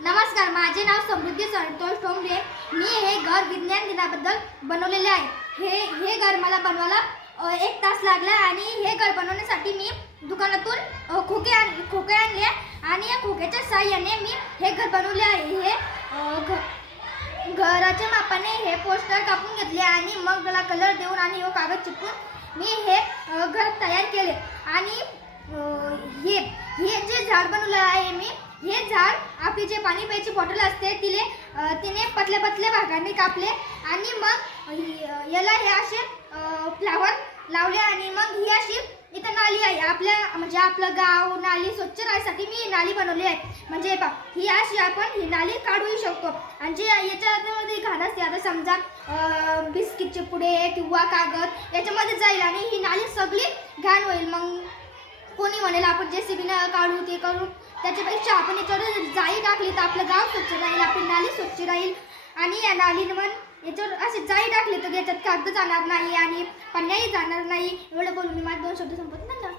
नमस्कार माझे नाव समृद्धी संतोष ठोंबरे मी हे घर विज्ञान दिनाबद्दल बनवलेले आहे. हे हे घर मला बनवायला एक तास लागला आणि हे घर बनवण्यासाठी मी दुकानातून खोके आण खोके आणले आणि या खोक्याच्या साह्याने मी हे घर बनवले आहे. हे घ- घराच्या मापाने हे पोस्टर कापून घेतले आणि मग त्याला कलर देऊन आणि हे कागद चिपकून मी हे घर तयार केले. आणि हे हे जे झाड बनवलं आहे मी हे झाड आपली जे पाणी प्यायची बॉटल असते तिले तिने पतल्या पतल्या भागाने कापले आणि मग याला हे असे फ्लावर लावले आणि मग ही अशी इथं नाली आहे. आपल्या म्हणजे आपलं गाव नाली स्वच्छ राहण्यासाठी मी नाली बनवली आहे. म्हणजे बा ही अशी आपण ही नाली काढूही शकतो. आणि जे याच्या आतमध्ये घाण असते आता समजा बिस्किटचे पुडे किंवा कागद याच्यामध्ये जाईल आणि ही नाली सगळी घाण होईल. मग कोणी आपण जे सीबीनं काढू ते करू त्याच्यापेक्षा आपण याच्यावर जाळी टाकली तर आपलं गाव स्वच्छ राहील आपली नाली स्वच्छ राहील. आणि या नालीनं याच्यावर अशी जाळी टाकली तर याच्यात कागद जाणार नाही आणि पाण्याही जाणार नाही. एवढं बोलून मी माझे दोन शब्द संपत धन्यवाद.